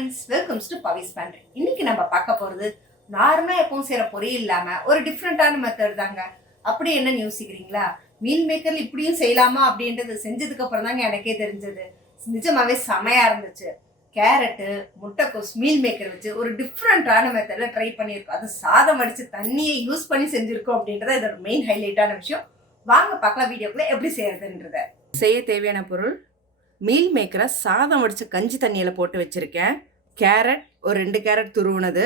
friends, welcome to Pavi's Pantry. இன்னைக்கு நம்ம பார்க்க போறது நார்மலா எப்பவும் செய்யற பொரியல் இல்லாம ஒரு டிஃப்ரெண்டான மெத்தட் தாங்க. அப்படி என்னன்னு யோசிக்கிறீங்களா? மீல் மேக்கர்ல இப்படியும் செய்யலாமா அப்படின்றது செஞ்சதுக்கு அப்புறம் தாங்க எனக்கே தெரிஞ்சது. நிஜமாவே செமையா இருந்துச்சு. கேரட்டு, முட்டைக்கோஸ் மீல் மேக்கர் வச்சு ஒரு டிஃப்ரெண்டான மெத்தட்ல ட்ரை பண்ணியிருக்கோம். அது சாதம் அடிச்சு தண்ணியை யூஸ் பண்ணி செஞ்சிருக்கோம் அப்படின்றத இதோட மெயின் ஹைலைட்டான விஷயம். வாங்க பார்க்கலாம் வீடியோக்குள்ள எப்படி செய்யறதுன்றத. செய்ய தேவையான பொருள்: மீல் மேக்கரை சாதம் வடித்த கஞ்சி தண்ணியில் போட்டு வச்சுருக்கேன். கேரட் ஒரு 2 கேரட் துருவுனது,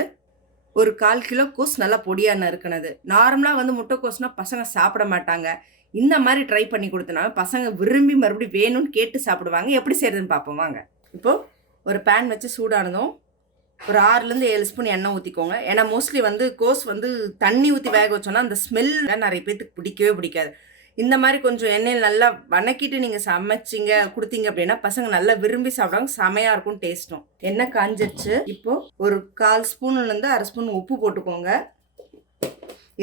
ஒரு 1/4 கிலோ கோஸ் நல்லா பொடியாக நறுக்குனது. நார்மலாக முட்டைக்கோஸ்னால் பசங்க சாப்பிட மாட்டாங்க. இந்த மாதிரி ட்ரை பண்ணி கொடுத்தனால பசங்க விரும்பி மறுபடியும் வேணும்னு கேட்டு சாப்பிடுவாங்க. எப்படி செய்கிறதுன்னு பார்ப்போம் வாங்க. இப்போது ஒரு பேன் வச்சு சூடானதும் ஒரு 6லேருந்து 7 ஸ்பூன் எண்ணெய் ஊற்றிக்கோங்க. ஏன்னா மோஸ்ட்லி கோஸ் தண்ணி ஊற்றி வேக வச்சோன்னா அந்த ஸ்மெல் நிறைய பேர்த்துக்கு பிடிக்கவே பிடிக்காது. இந்த மாதிரி கொஞ்சம் எண்ணெயில் நல்லா வணக்கிட்டு நீங்கள் சமைச்சிங்க கொடுத்தீங்க அப்படின்னா பசங்க நல்லா விரும்பி சாப்பிடுவாங்க. செமையாக இருக்கும் டேஸ்ட்டும். எண்ணெய் காஞ்சிருச்சு. இப்போது ஒரு 1/4 ஸ்பூன்லேருந்து 1/2 ஸ்பூன் உப்பு போட்டுக்கோங்க.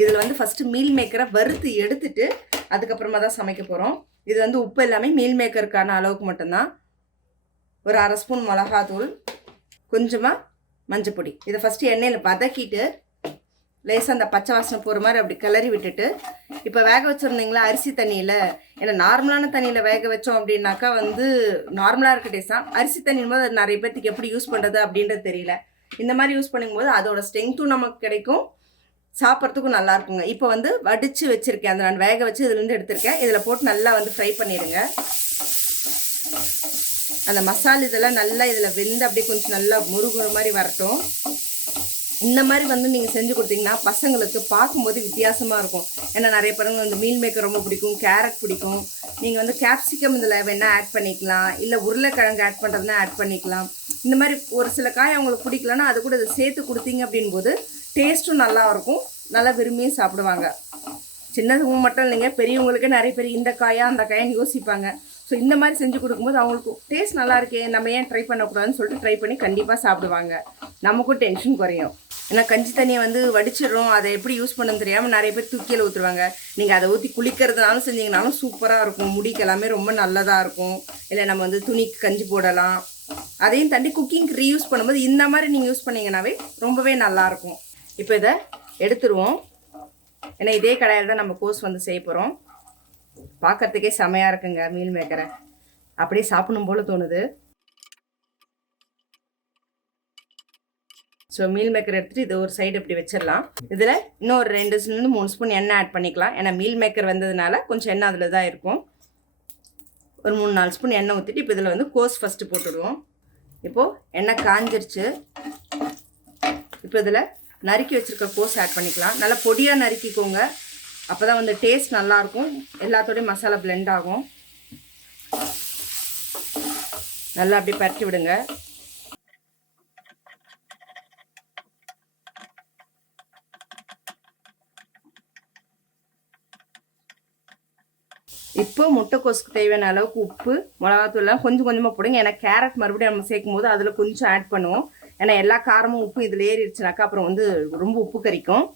இதில் ஃபஸ்ட்டு மீல் மேக்கரை வறுத்து எடுத்துட்டு அதுக்கப்புறமா தான் சமைக்க போகிறோம். இது உப்பு எல்லாமே மீல் மேக்கருக்கான அளவுக்கு மட்டும்தான். ஒரு 1/2 ஸ்பூன் மிளகாத்தூள், கொஞ்சமாக மஞ்சப்பொடி. இதை ஃபஸ்ட்டு எண்ணெயில் வதக்கிட்டு லேசாக அந்த பச்சை வாசனை போகிற மாதிரி அப்படி கிளறி விட்டுட்டு, இப்போ வேக வச்சுருந்தீங்களா அரிசி தண்ணியில், ஏன்னா நார்மலான தண்ணியில் வேக வச்சோம் அப்படின்னாக்கா நார்மலாக இருக்க டேஸ்ட் தான். அரிசி தண்ணியும் போது அது நிறைய பேர்த்துக்கு எப்படி யூஸ் பண்ணுறது அப்படின்றது தெரியல. இந்த மாதிரி யூஸ் பண்ணும்போது அதோட ஸ்ட்ரென்த்தும் நமக்கு கிடைக்கும், சாப்பிட்றதுக்கும் நல்லா இருக்குங்க. இப்போ வடித்து வச்சுருக்கேன், அதை நான் வேக வச்சு இதுலேருந்து எடுத்திருக்கேன். இதில் போட்டு நல்லா ஃப்ரை பண்ணிடுங்க. அந்த மசாலா இதெல்லாம் நல்லா இதில் வெந்து அப்படியே கொஞ்சம் நல்லா முருகுற மாதிரி வரட்டும். இந்த மாதிரி நீங்கள் செஞ்சு கொடுத்தீங்கன்னா பசங்களுக்கு பார்க்கும்போது வித்தியாசமாக இருக்கும். ஏன்னா நிறைய பேருங்க மீல் மேக்கர் ரொம்ப பிடிக்கும், கேரட் பிடிக்கும். நீங்கள் கேப்சிகம் இதில் வேணால் ஆட் பண்ணிக்கலாம், இல்லை உருளைக்கிழங்கு ஆட் பண்ணுறதுனா ஆட் பண்ணிக்கலாம். இந்த மாதிரி ஒரு சில காய் அவங்களுக்கு பிடிக்கலன்னா அது கூட இதை சேர்த்து கொடுத்தீங்க அப்படின்போது டேஸ்ட்டும் நல்லா இருக்கும், நல்லா விரும்பியும் சாப்பிடுவாங்க. சின்னவங்க மட்டும் இல்லைங்க, பெரியவங்களுக்கே நிறைய பேர் இந்த காயா அந்த காயான்னு யோசிப்பாங்க. ஸோ இந்த மாதிரி செஞ்சு கொடுக்கும்போது அவங்களுக்கு டேஸ்ட் நல்லா இருக்கே, நம்ம ஏன் ட்ரை பண்ணக்கூடாதுன்னு சொல்லிட்டு ட்ரை பண்ணி கண்டிப்பாக சாப்பிடுவாங்க. நமக்கும் டென்ஷன் குறையும். ஏன்னா கஞ்சி தண்ணியை வடிச்சிடுறோம், அதை எப்படி யூஸ் பண்ணணும்னு தெரியாமல் நிறைய பேர் தூக்கியில் ஊற்றுவாங்க. நீங்கள் அதை ஊற்றி குளிக்கிறதுனாலும் செஞ்சிங்கனாலும் சூப்பராக இருக்கும், முடிக்கு எல்லாமே ரொம்ப நல்லதாக இருக்கும். இல்லை நம்ம துணிக்கு கஞ்சி போடலாம். அதையும் தாண்டி குக்கிங்க்கு ரீயூஸ் பண்ணும்போது இந்த மாதிரி நீங்கள் யூஸ் பண்ணிங்கன்னாவே ரொம்பவே நல்லாயிருக்கும். இப்போ இதை எடுத்துருவோம். ஏன்னா இதே கடாயில் தான் நம்ம கோஸ் செய்ய போகிறோம். பார்க்கறதுக்கே செமையாக இருக்குங்க மீல் மேக்கரை, அப்படியே சாப்பிடணும் போல் தோணுது. ஸோ மீல் மேக்கர் எடுத்துகிட்டு இது ஒரு சைடு இப்படி வச்சிடலாம். இதில் இன்னும் ஒரு 2-3 ஸ்பூன் எண்ணெய் ஆட் பண்ணிக்கலாம். ஏன்னா மீல் மேக்கர் வந்ததுனால கொஞ்சம் எண்ணெய் அதில் தான் இருக்கும். ஒரு 3-4 ஸ்பூன் எண்ணெய் ஊற்றிட்டு இப்போ இதில் கோஸ் ஃபஸ்ட்டு போட்டுடுவோம். இப்போது எண்ணெய் காஞ்சிருச்சு. இப்போ இதில் நறுக்கி வச்சுருக்க கோஸ் ஆட் பண்ணிக்கலாம். நல்லா பொடியாக நறுக்கிக்கோங்க, அப்போ தான் டேஸ்ட் நல்லாயிருக்கும், எல்லாத்தோடையும் மசாலா பிளெண்ட் ஆகும். நல்லா அப்படி பரட்டி விடுங்க. இப்போ முட்டைக்கோஸுக்கு தேவையான அளவுக்கு உப்பு, மிளகாத்தூள்லாம் கொஞ்சம் கொஞ்சமாக போடுங்க. ஏன்னா கேரட் மறுபடியும் நம்ம சேர்க்கும் போது அதில் கொஞ்சம் ஆட் பண்ணுவோம். ஏன்னா எல்லா காரமும் உப்பு இதில் ஏறிடுச்சுனாக்கா அப்புறம் ரொம்ப உப்பு கறிக்கும்.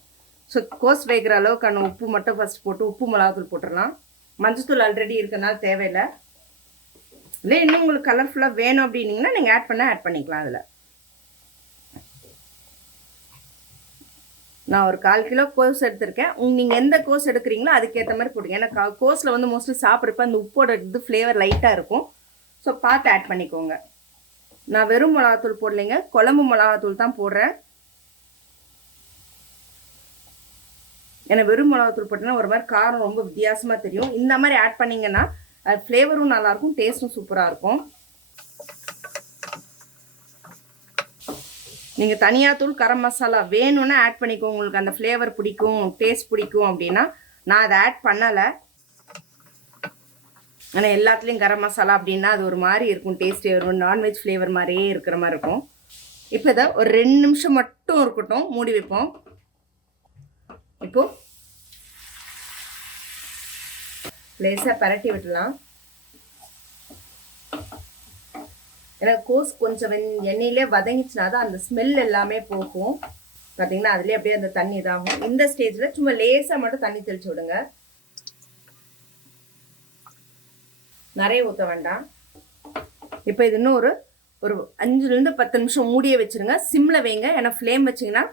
ஸோ கோஸ் வைக்கிற அளவுக்கான உப்பு மட்டும் ஃபஸ்ட் போட்டு உப்பு மிளகாத்தூள் போட்டுடலாம். மஞ்சத்தூள் ஆல்ரெடி இருக்கிறதுனால தேவையில்லை. இல்லை இன்னும் உங்களுக்கு கலர்ஃபுல்லாக வேணும் அப்படின்னீங்கன்னா நீங்கள் ஆட் பண்ணிக்கலாம். அதில் நான் ஒரு 1/4 கிலோ கோஸ் எடுத்திருக்கேன். நீங்கள் எந்த கோஸ் எடுக்கிறீங்களோ அதுக்கேற்ற மாதிரி போடுங்க. ஏன்னா கோஸில் மோஸ்ட்லி சாப்பிட்றப்ப அந்த உப்போட ஃப்ளேவர் லைட்டாக இருக்கும். ஸோ பார்த்து ஆட் பண்ணிக்கோங்க. நான் வெறும் மிளகாத்தூள் போடலைங்க, குழம்பு மிளகாத்தூள் தான் போடுறேன். ஏன்னா வெறும் மிளகாத்தூள் போட்டோன்னா ஒரு மாதிரி காரம் ரொம்ப வித்தியாசமாக தெரியும். இந்த மாதிரி ஆட் பண்ணிங்கன்னா அது ஃப்ளேவரும் நல்லாயிருக்கும், டேஸ்ட்டும் சூப்பராக இருக்கும். நீங்கள் தனியாத்தூள், கரம் மசாலா வேணும்னா ஆட் பண்ணிக்கோங்க. உங்களுக்கு அந்த ஃப்ளேவர் பிடிக்கும், டேஸ்ட் பிடிக்கும் அப்படின்னா. நான் அதை ஆட் பண்ணலை. ஆனால் எல்லாத்துலேயும் கரம் மசாலா அப்படின்னா அது ஒரு மாதிரி இருக்கும், டேஸ்ட் வரும், நான்வெஜ் ஃப்ளேவர் மாதிரியே இருக்கிற மாதிரி இருக்கும். இப்போ இதை ஒரு 2 நிமிஷம் மட்டும் இருக்கட்டும், மூடி வைப்போம். இப்போது லேசாக பரட்டி விடலாம். ஏன்னா கோஸ் கொஞ்சம் எண்ணெயிலே வதங்கிச்சுனா தான் அந்த ஸ்மெல் எல்லாமே போகும். பார்த்தீங்கன்னா அதுலேயே அப்படியே அந்த தண்ணி இதாகும். இந்த ஸ்டேஜில் சும்மா லேசாக மட்டும் தண்ணி தெளிச்சு விடுங்க, நிறைய ஊற்ற வேண்டாம். இப்போ இது இன்னும் ஒரு ஒரு 5லேருந்து 10 நிமிஷம் மூடியே வச்சுருங்க. சிம்மில் வைங்க, ஏன்னா ஃப்ளேம் வச்சிங்கன்னா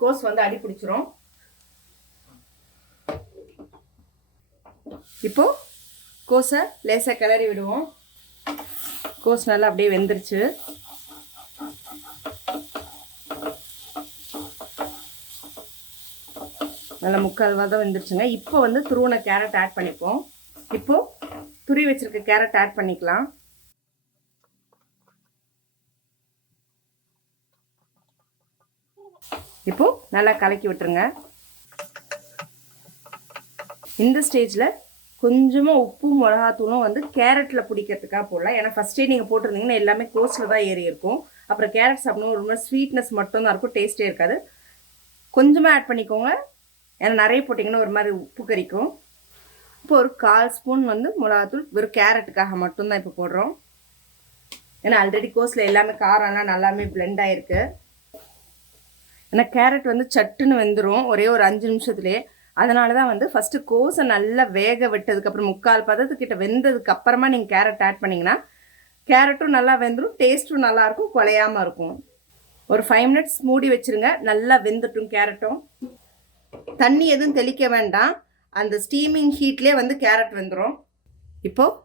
கோஸ் வந்து அடி பிடிச்சிரும். இப்போது கோஸை லேசாக கிளறி விடுவோம். கோஸ் நல்லா அப்படியே வெந்துருச்சு. நல்லா 3/4 வெந்துருச்சுங்க. இப்போ வந்து துருவன கேரட் ஆட் பண்ணிப்போம். இப்போது துருவி வச்சுருக்க கேரட் ஆட் பண்ணிக்கலாம். இப்போது நல்லா கலக்கி விட்டுருங்க. இந்த ஸ்டேஜில் கொஞ்சமாக உப்பும் மிளகாத்தூளும் வந்து கேரட்டில் பிடிக்கிறதுக்காக போடலாம். ஏன்னா ஃபஸ்ட்டே நீங்கள் போட்டிருந்தீங்கன்னா எல்லாமே கோஸில் தான் ஏறி இருக்கும். அப்புறம் கேரட் சாப்பிடணும் ரொம்ப ஸ்வீட்னஸ் மட்டும் தான் இருக்கும், டேஸ்ட்டே இருக்காது. கொஞ்சமாக ஆட் பண்ணிக்கோங்க, ஏன்னா நிறைய போட்டிங்கன்னா ஒரு மாதிரி உப்பு கறிக்கும். இப்போ ஒரு 1/4 ஸ்பூன் வந்து மிளகாத்தூள் வெறும் கேரட்டுக்காக மட்டும்தான் இப்போ போடுறோம். ஏன்னா ஆல்ரெடி கோஸில் எல்லாமே காரம்லாம் நல்லாமே பிளெண்ட் ஆகிருக்கு. ஏன்னா கேரட் வந்து சட்டுன்னு வெந்துடும் ஒரே ஒரு 5 நிமிஷத்துலேயே. அதனால தான் வந்து ஃபஸ்ட்டு கோஸை நல்லா வேக விட்டதுக்கப்புறம் 3/4 பதத்துக்கிட்ட வெந்ததுக்கு அப்புறமா நீங்கள் கேரட் ஆட் பண்ணிங்கன்னா கேரட்டும் நல்லா வெந்துடும், டேஸ்ட்டும் நல்லாயிருக்கும், குலையாமல் இருக்கும். ஒரு 5 மினிட்ஸ் மூடி வச்சுருங்க, நல்லா வெந்துட்டும் கேரட்டும். தண்ணி எதுவும் தெளிக்க வேண்டாம், அந்த ஸ்டீமிங் ஹீட்லேயே வந்து கேரட் வெந்துடும். இப்போது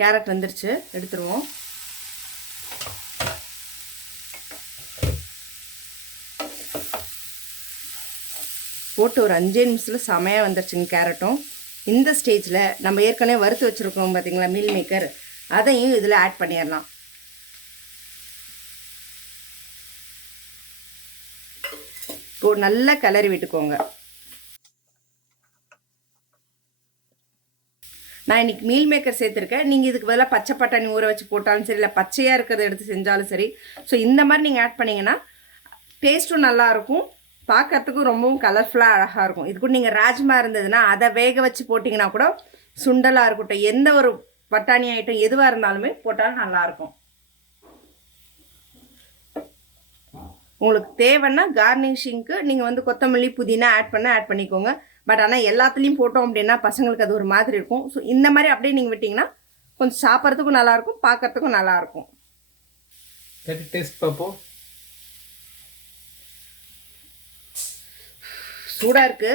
கேரட் வெந்துருச்சு, எடுத்துருவோம். போட்டு ஒரு 5 நிமிஷத்தில் செமையாக வந்துருச்சுங்க கேரட்டும். இந்த ஸ்டேஜில் நம்ம ஏற்கனவே வறுத்து வச்சுருக்கோம் பார்த்தீங்களா மீல் மேக்கர், அதையும் இதில் ஆட் பண்ணிடலாம். இப்போ நல்லா கிளறி விட்டுக்கோங்க. நான் இன்றைக்கி மீல் மேக்கர் சேர்த்துருக்கேன். நீங்கள் இதுக்கு பதிலாக பச்சை பட்டாணி ஊற வச்சு போட்டாலும் சரி, இல்லை பச்சையாக இருக்கிறத எடுத்து செஞ்சாலும் சரி. ஸோ இந்த மாதிரி நீங்கள் ஆட் பண்ணிங்கன்னா டேஸ்ட்டும் நல்லாயிருக்கும், பார்க்கறதுக்கும் ரொம்பவும் கலர்ஃபுல்லாக அழகாக இருக்கும். இது கூட நீங்கள் ராஜ்மா இருந்ததுன்னா அதை வேக வச்சு போட்டிங்கன்னா கூட சுண்டலாக இருக்கட்டும், எந்த ஒரு பட்டாணி ஐட்டம் எதுவாக இருந்தாலுமே போட்டாலும் நல்லாயிருக்கும். உங்களுக்கு தேவைன்னா கார்னிஷிங்க்கு நீங்கள் வந்து கொத்தமல்லி புதினா ஆட் பண்ணிக்கோங்க. பட் ஆனால் எல்லாத்துலேயும் போட்டோம் அப்படின்னா பசங்களுக்கு அது ஒரு மாதிரி இருக்கும். ஸோ இந்த மாதிரி அப்படியே நீங்கள் விட்டிங்கன்னா கொஞ்சம் சாப்பிட்றதுக்கும் நல்லாயிருக்கும், பார்க்கறதுக்கும் நல்லாயிருக்கும். டேஸ்ட் பார்ப்போம். சூடாக இருக்குது.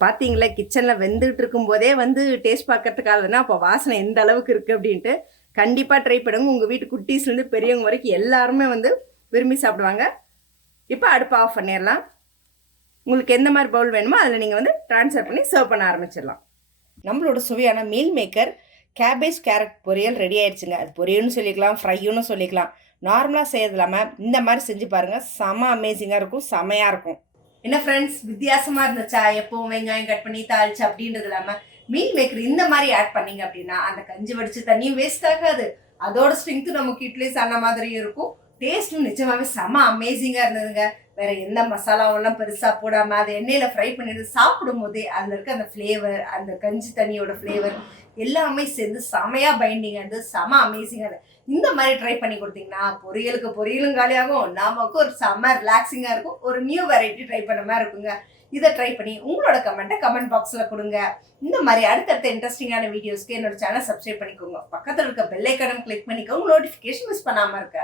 பார்த்தீங்களா, கிச்சனில் வெந்துகிட்டு இருக்கும்போதே வந்து டேஸ்ட் பார்க்கறதுக்காகனா அப்போ வாசனை எந்த அளவுக்கு இருக்குது அப்படின்ட்டு கண்டிப்பாக ட்ரை பண்ணுங்க. உங்கள் வீட்டு குட்டீஸ்லேருந்து பெரியவங்க வரைக்கும் எல்லாருமே வந்து விரும்பி சாப்பிடுவாங்க. இப்போ அடுப்பு ஆஃப் பண்ணிடலாம். உங்களுக்கு எந்த மாதிரி பவுல் வேணுமோ அதில் நீங்கள் வந்து ட்ரான்ஸ்ஃபர் பண்ணி சர்வ் பண்ண ஆரம்பிச்சிடலாம். நம்மளோட சுவையான மீல் மேக்கர் கேபேஜ் கேரட் பொரியல் ரெடி ஆயிடுச்சுங்க. அது பொரியல்னு சொல்லிக்கலாம், ஃப்ரையுன்னு சொல்லிக்கலாம். நார்மலாக செய்யறது இல்லாமல் இந்த மாதிரி செஞ்சு பாருங்கள், செம அமேசிங்காக இருக்கும், செமையாக இருக்கும். என்ன ஃப்ரெண்ட்ஸ், வித்தியாசமாக இருந்துச்சா? எப்போவும் வெங்காயம் கட் பண்ணி தாளிச்சு அப்படின்றது இல்லாமல் மீல் மேக்கர் இந்த மாதிரி ஆட் பண்ணீங்க அப்படின்னா அந்த கஞ்சி வடிச்சு தண்ணியும் வேஸ்ட் ஆகாது, அதோட ஸ்ட்ரென்த்து நமக்கு யூட்டிலைஸ் ஆன மாதிரியும் இருக்கும், டேஸ்ட்டும் நிஜமாவே செம அமேசிங்காக இருந்ததுங்க. வேற எந்த மசாலாவெல்லாம் பெருசாக போடாமல் அதை எண்ணெயில் ஃப்ரை பண்ணிட்டு சாப்பிடும் போதே அதில் இருக்க அந்த ஃப்ளேவர், அந்த கஞ்சி தண்ணியோட ஃப்ளேவர் எல்லாமே சேர்ந்து செமையாக பைண்டிங்காக இருந்தது, செம அமேசிங்காக இருந்தது. இந்த மாதிரி ட்ரை பண்ணி கொடுத்தீங்கன்னா பொரியலும் காலியாகும், நமக்கு ஒரு செம்ம ரிலாக்ஸிங்காக இருக்கும், ஒரு நியூ வெரைட்டி ட்ரை பண்ண மாதிரி இருக்குங்க. இதை ட்ரை பண்ணி உங்களோட கமெண்ட்டை கமெண்ட் பாக்ஸில் கொடுங்க. இந்த மாதிரி அடுத்தடுத்த இன்ட்ரெஸ்டிங்கான வீடியோஸ்க்கு என்னோட சேனல் சப்ஸ்கிரைப் பண்ணிக்கோங்க. பக்கத்தில் இருக்க பெல் ஐக்கானை கிளிக் பண்ணிக்கோங்க, நோட்டிஃபிகேஷன் மிஸ் பண்ணாமல் இருக்க.